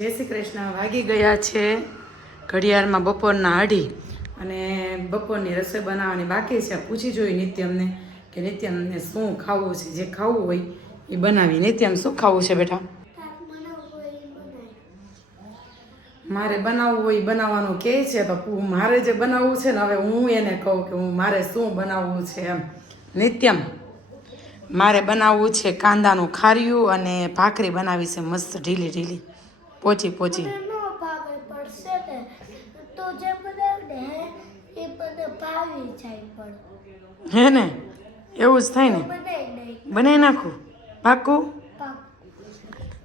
જય શ્રી કૃષ્ણ. વાગી ગયા છે ઘડિયાળમાં બપોરના અઢી અને બપોરની રસોઈ બનાવવાની બાકી છે. પૂછી જોઈ નિત્યમને કે નિત્યમને શું ખાવું છે, જે ખાવું હોય એ બનાવી. નિત્યમ, શું ખાવું છે બેટા? મારે બનાવવું હોય બનાવવાનું કહે છે તો મારે જે બનાવવું છે ને, હવે હું એને કહું કે હું મારે શું બનાવવું છે એમ. નિત્યમ, મારે બનાવવું છે કાંદાનું ખાર્યું અને ભાખરી બનાવી છે મસ્ત ઢીલી ઢીલી. પોચી પોચી. હે ને? એવું જ થાય ને? બનાવી નાખું? પાકું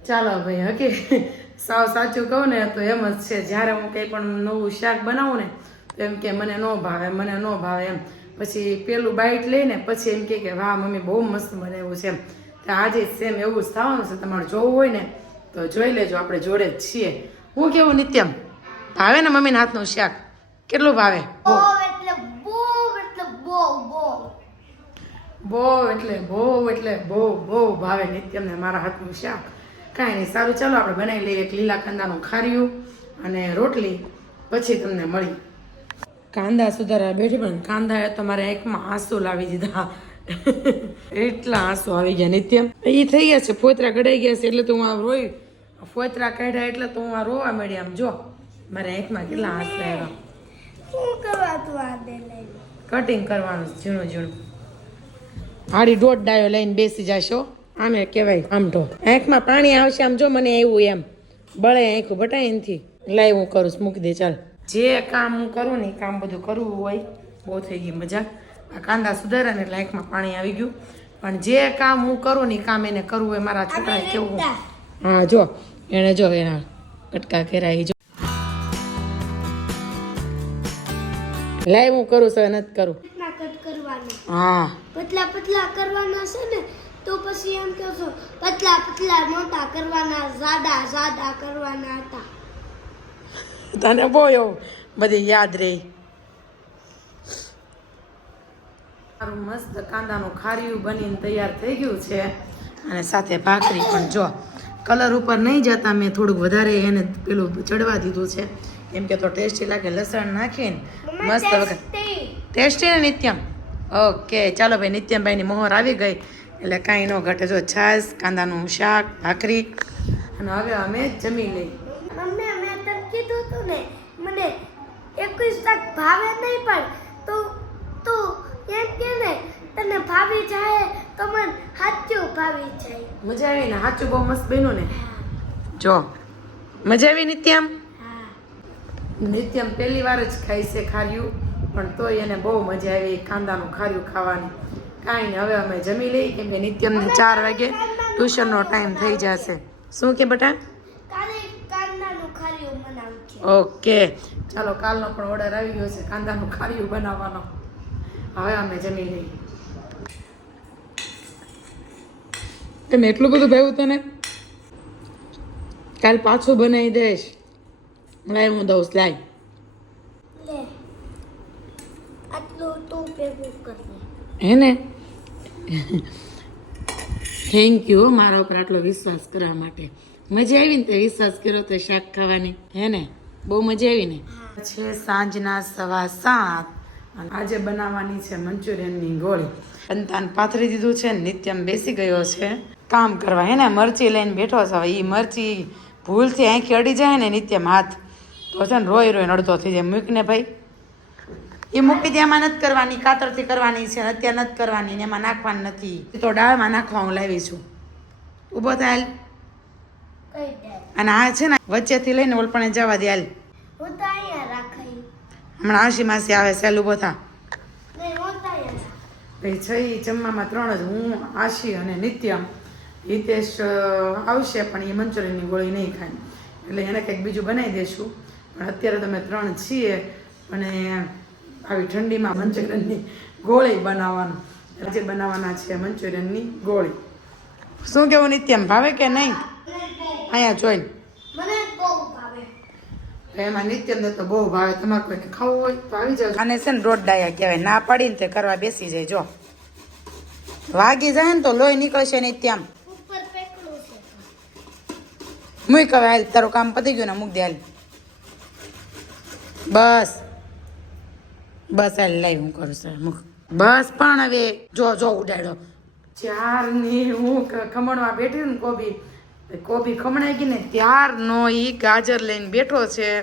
ચાલો ભાઈ હકી સાવ સાચું કહું ને તો એમ જ છે. જ્યારે હું કંઈ પણ નવું શાક બનાવું ને તો એમ કે મને ન ભાવે મને ન ભાવે એમ. પછી પેલું બાઇટ લઈને પછી એમ કહે કે વાહ મમ્મી બહુ મસ્ત બનાવ્યું છે. એમ તો આજે સેમ એવું જ થવાનું છે. તમારે જોવું હોય ને તો જોઈ લેજો આપણે જોડે જ છીએ. હું કેવું નિત્યમ? ભાવે ને મમ્મીના હાથનું શાક? કેટલું ભાવે? બહુ એટલે બહુ એટલે બહુ બહુ. બહુ એટલે બહુ બહુ બહુ ભાવે નિત્યમને મારા હાથનું શાક. કાંઈ નહીં સારું ચાલો આપણે બનાવી લઈએ એક લીલા કાંદાનું ખાર્યું અને રોટલી પછી તમને મળી. કાંદા સુધારા બેઠી પણ કાંદા તો મારે એકમાં આંસુ લાવી દીધા. એટલા આંસુ આવી ગયા નિત્યમ. એ થઈ ગયા છે પોતરા કઢાઈ ગયા છે એટલે તો હું આ રોઈ ફોતરા કાઢ્યા એટલે તો હું આ રોવા મળી આમ જો મારે આંખમાં કેટલા હાથ લાવ્યા શું કરવા તું આ કટિંગ કરવાનું ઝીણું ઝીણું. હાડી દોઢ ડાયો લઈને બેસી જશો. આમે કહેવાય તો આંખમાં પાણી આવશે આમ જો મને એવું એમ. બળે આંખું બટાય એનથી. લાઈ હું કરું છું, મૂકી દે ચાલ. જે કામ હું કરું ને એ કામ બધું કરવું હોય બહુ થઈ ગઈ મજા. આ કાંદા સુધાર્યા ને એટલે આંખમાં પાણી આવી ગયું. પણ જે કામ હું કરું ને એ કામ એને કરવું હોય મારા છોકરાએ કેવું હા જો. એણે જો એના કટકા કર્યા જો. લાઈ હું કરું છું નથી કરું. કટ કરવાના? હા. પતલા પતલા કરવાના છે ને તો પછી એમ કહો છો પતલા પતલા મોટા કરવાના જાડા જાડા કરવાના હતા. તને બહુ એવું બધી યાદ રહી. મારું મસ્ત કાંદાનું ખાર્યું બનીને તૈયાર થઈ ગયું છે. અને સાથે ભાખરી પણ જો. કલર ઉપર નહીં જતા મેં થોડુંક વધારે એને પેલું ચડવા દીધું છે. કેમ કે તો ટેસ્ટી લાગે લસણ નાખીને મસ્ત વખત. ટેસ્ટી. ને નિત્યમ? ઓકે ચાલો ભાઈ નિત્યમભાઈની મોહર આવી ગઈ. એટલે કાંઈ ન ઘટે. જો છાશ કાંદાનું શાક ભાખરી. અને હવે અમે જમી લઈ મમ્મી મેં તને કીધું તું ને મને એકવીસ તક ભાવે નહીં પણ તું તું એમ કે ને તને ભાવી જાય તો મને સાચું ભાવી જાય. મજા આવી ને? સાચું બહુ મસ્ત બન્યું ને? જો. મજા આવી નિત્યમ? નિત્યમ પહેલી વાર જ ખાય છે ખાર્યું પણ તોય એને બહુ મજા આવી કાંદાનું ખાર્યું ખાવાની. કાંઈ નહીં હવે અમે જમી લઈએ કેમ કે નિત્યમને ચાર વાગે ટ્યુશનનો ટાઈમ થઈ જશે. શું કે બટા? ઓકે. ચાલો કાલનો પણ ઓર્ડર આવી ગયો છે કાંદાનું ખાર્યું બનાવવાનો. હવે અમે જમી લઈએ. તમે એટલું બધું ભાવ્યું તને કાલ પાછું બનાવી દઈશ. લાય હું દઉં લાય. હે ને? થેન્ક યુ મારા ઉપર આટલો વિશ્વાસ કરવા માટે. મજા આવી ને તે વિશ્વાસ કર્યો તો શાક ખાવાની? હે ને? બહુ મજા આવી ને? છે સાંજના સવા સાત. અને આજે બનાવવાની છે મંચુરિયનની ગોળી. સંતાન પાથરી દીધું છે નિત્યમ બેસી ગયો છે. કામ કરવા. હે ને મરચી લઈને બેઠો છે. હવે એ મરચી ભૂલથી આંખી અડી જાય ને નિત્યમ હાથ તો છે ને રોઈ રોઈને અડધો થઈ જાય. મૂકને ભાઈ. એ મૂકી દે એમાં નથી કરવાની. કાતરથી કરવાની છે અત્યારે નથી કરવાની ને એમાં નાખવાની નથી. તો ડાળમાં નાખવા હું લાવી છું. ઊભો થાય. અને આ છે ને વચ્ચેથી લઈને ઓલપણે જવા દે હાલ. હમણાં આશી માસી આવે સેલ ઊભો થા. ભાઈ છે ઈ જમવામાં ત્રણ જ. હું આશી અને નિત્યમ. હિતેશ આવશે પણ એ મંચુરિયનની ગોળી નહીં ખાય. એટલે એને કંઈક બીજું બનાવી દઈશું પણ અત્યારે તમે ત્રણ છીએ અને આવી ઠંડીમાં મંચુરિયનની ગોળી બનાવવાનું. આજે બનાવવાના છે મંચુરિયનની ગોળી. શું કેવું નિત્યમ ભાવે કે નહીં? અહીંયા જોઈને. મને બહુ ભાવે. એમાં નિત્યમને તો બહુ ભાવે. તમારે કોઈને ખાવું હોય તો આવી જાવ અને છે ને રોડ ડાયા કહેવાય. ના પાડીને તે કરવા બેસી જાય જો. વાગી જાય ને તો લોહી નીકળશે નિત્યમ. મૂક હવે હાલ તારું કામ પતી ગયું ને મૂક દે હાલ. બસ. બસ હાલ લઈ હું કરું સર મૂક. બસ પણ હવે જો જો ઉડાડ્યો ચારની હું ક- ખમણવા બેઠી ને કોબી. કોબી ખમણાઈ ગઈ ને ત્યારનો એ ગાજર લઈને બેઠો છે.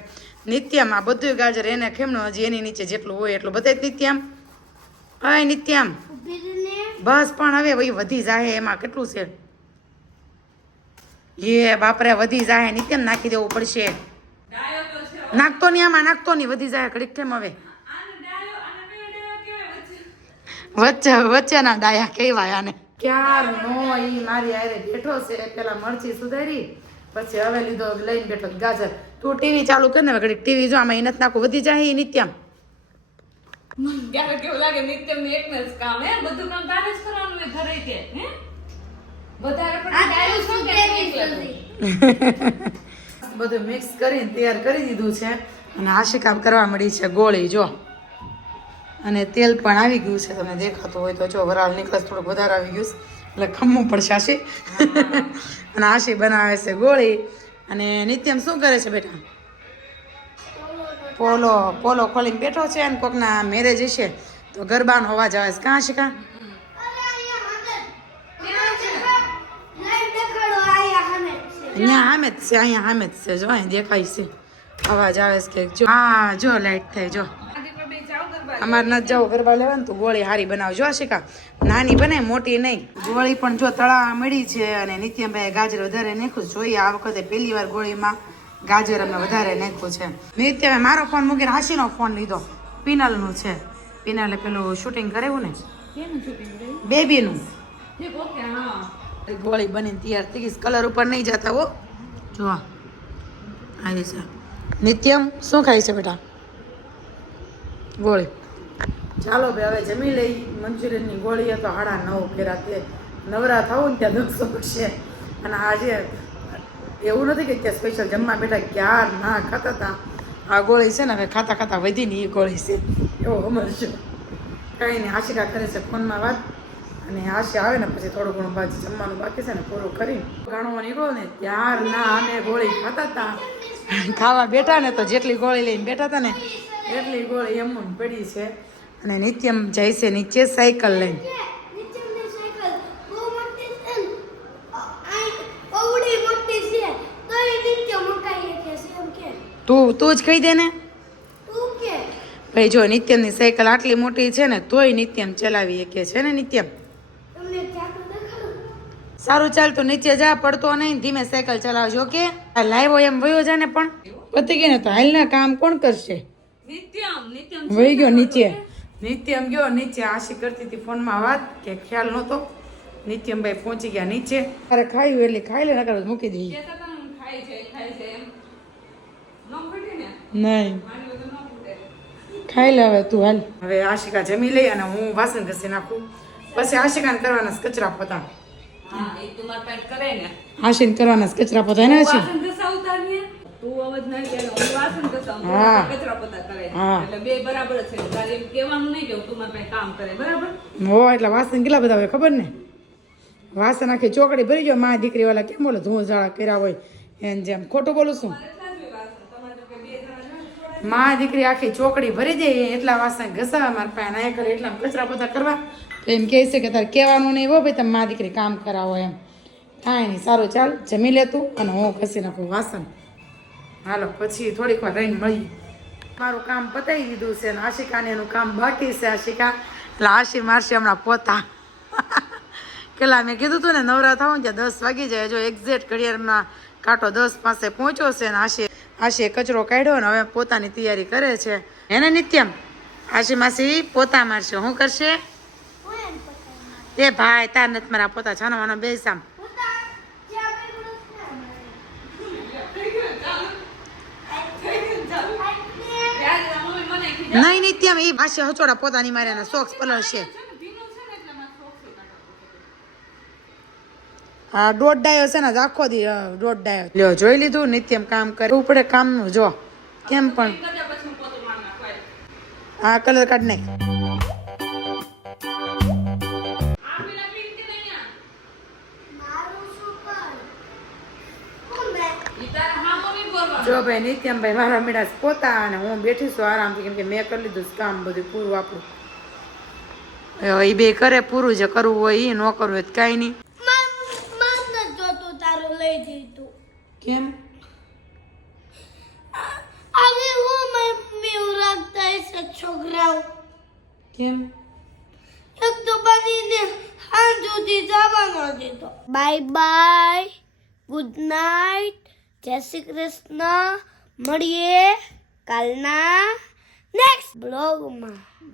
નિત્યમ આ બધું ગાજર એને ખેમણો હજી એની નીચે જેટલું હોય એટલું. બધે નિત્યામ? હા નિત્યામ? બસ પણ હવે વધી જાય એમાં કેટલું છે? એ બાપરે વધી જાય નિત્યમ નાખી દેવું પડશે? નાખતો નહીં આમાં નાખતો નહીં વધી જાય કડીક કેમ હવે. વચ્ચે વચ્ચેના ડાયા કહેવાય આને. ક્યાર નો ઈ મારી આરે બેઠો છે પેલા મરચી સુધારી પછી હવે લીધો લઈને બેઠો ગાજર. તું ટીવી ચાલુ કર ને ઘડીક ટીવી જો આમાં ઈ નથી વધી જાય એ નિત્યમ. ક્યારેક કેવું લાગે નિત્યમ એક જ કામ હે? બધું કામ તારે જ કરવાનું હોય ઘરે કે હે? વધારે પણ આ ડાયરું શું શું કેવી કે સુધી બધું મિક્સ કરીને તૈયાર કરી દીધું છે. અને આશિકા કરવા મળી છે ગોળી, જો. અને તેલ પણ આવી ગયું છે, તમને દેખાતું હોય તો જો, વરાળ નીકળે થોડુંક વધારે આવી ગયું છે. એટલે ખમવું પડશે આશી. અને આશી બનાવે છે ગોળી. અને નિત્યમ શું કરે છે બેટા? પોલો પોલો ખોલીને બેઠો છે અને કોકના મેરેજ છે તો ગરબાનો અવાજ આવે છે. કાં આશિકા અરે અહીંયા આગળ લાઈવ દેખાડો આયા હને છે અહીંયા સામે જ છે અહીંયા સામે જ છે. જો અહીં દેખાય છે. અવાજ આવે છે કે જો હા જો લાઈટ થાય જો. અમારે નથી જવું ગરબા લેવા ને તો ગોળી હારી બનાવજો શીખા નાની બને મોટી નહીં. ગોળી પણ જો તળા મળી છે અને નિત્યમભાઈ ગાજર વધારે નાખ્યું જોઈએ આ વખતે પહેલી વાર ગોળીમાં ગાજર અમે વધારે નાખ્યું છે. નિત્યભાઈ મારો ફોન મૂકીને હાસીનો ફોન લીધો. પિનલનું છે. પિનલે પેલું શૂટિંગ કરાવ્યું ને? બેબીનું. ગોળી બનીને તૈયાર થઈ ગઈ કલર ઉપર નહીં જતા હો. જો આવી છે. નિત્યમ શું ખાય છે બેટા? ગોળી. ચાલો ભાઈ હવે જમી લઈ. મંચુરિયનની ગોળી તો હાડા નવ ફેરા તે નવરા થવું ને ત્યાં દસો છે અને આજે એવું નથી કે ત્યાં સ્પેશિયલ જમવા બેઠા ક્યાર ના ખાતા હતા આ ગોળી છે ને હવે ખાતા ખાતા વધીને એ ગોળી છે. એવો અમર છે. કાંઈ નહીં આશિકા કરે છે ફોનમાં વાત. અને આશી આવે ને પછી થોડું ઘણું બાજુ જમવાનું બાકી છે ને પૂરું કરી ઘણો નીકળો ને ત્યાર ના અમે ગોળી ખાતા હતા. ખાવા બેઠા ને તો જેટલી ગોળી લઈને બેઠા હતા ને એટલી ગોળી એમ પડી છે. અને નિત્યમ જાય છે નીચે સાયકલ લઈને. તો, તું જ કહી દે ને. ભાઈ, જો નિત્યમની સાયકલ આટલી મોટી છે ને, તોય નિત્યમ ચલાવી શકે છે ને નિત્યમ? સારું ચાલ તો નીચે જા પડતો નહીં ધીમે સાયકલ ચલાવજો ઓકે? આ લાવ્યો એમ વયો જા ને પણ. પતી ગઈ ને તો હાલના કામ કોણ કરશે? નિત્યમ નિત્યમ વહી ગયો નીચે. નિત્યમ ગયો નીચે આશી કરતી હતી ફોનમાં વાત કે ખ્યાલ નહોતો. નિત્યમભાઈ પહોંચી ગયા નીચે. અરે ખાયું એટલે ખાઈ લે નકર મૂકી દઈએ નહીં. ખાઈ લે હવે તું હાલ. હવે આશિકા જમી લઈ અને હું વાસણ ઘસી નાખું. પછી આશિકાને કરવાના કચરા પોતા. હા એ તું મારા પેટ કરે ને. આશીને કરવાના કચરા પોતા એના છે. વાસણ કેટલા બધા હોય ખબર ને? વાસણ આખી ચોકડી ભરી ગયો મા દીકરી વાળા કેમ બોલો ધૂળ ઝાડા કર્યા હોય એને જેમ. ખોટું બોલું છું. મા દીકરી આખી ચોકડી ભરી દે એટલા વાસણ ઘસાવા મારા પાસે ના કરે એટલા કચરા પોતા કરવા. એમ કહે છે કે તારે કહેવાનું નહીં હો, ભાઈ, તમે મા દીકરી કામ કરાવો એમ. કાંઈ નહીં, સારું, ચાલ, જમી લેતું અને હું ઘસી નાખું વાસણ. હાલો, પછી થોડીક વાર રહીને મળીએ. મારું કામ પતાવી દીધું છે અને આશિકાને એનું કામ બાકી છે, આશિકા. એટલે આશી મારશે હમણાં પોતા. પેલા મેં કીધું હતું ને નવરા થાવ ત્યાં દસ વાગી જાય. જો એક્ઝેક્ટ ઘડિયાળમાં કાંટો દસ પાસે પહોંચ્યો છે ને આશી આશીએ કચરો કાઢ્યો ને હવે પોતાની તૈયારી કરે છે. એને નિત્યમ? આશી માસી, પોતા મારશે. શું કરશે? એ ભાઈ, તાર નથી મારા પોતા માનો બેસામ હું તો જ્યાં બેઠું ત્યારે મમ્મી મને કીધું નહીં નિત્યમ એ ભાષે હચોડા પોતાની મારે શોખ સોક્સ છે. હા, દોઢ ડાયો છે ને આખો દી દોઢ ડાયો. લ્યો, જોઈ લીધું, નિત્યમ કામ કરે. એવું પડે કામનું, જો. કેમ પણ? હું કલર કાઢ નાખ. જો ભાઈ નિત્યમભાઈ મારા મેળા પોતા અને હું બેઠી છું આરામથી કેમ કે મેં કરી લીધું કામ બધું પૂરું આપણું. એ બે કરે પૂરું જે કરવું હોય એ ન કરવું હોય તો કાંઈ નહીં. કેમ? છોકરાઓ. કેમ? એક તો બનીને હાં સુધી જવાનો દીધો. Bye bye good night. જય શ્રી કૃષ્ણ. મળીએ કાલના નેક્સ્ટ બ્લોગમાં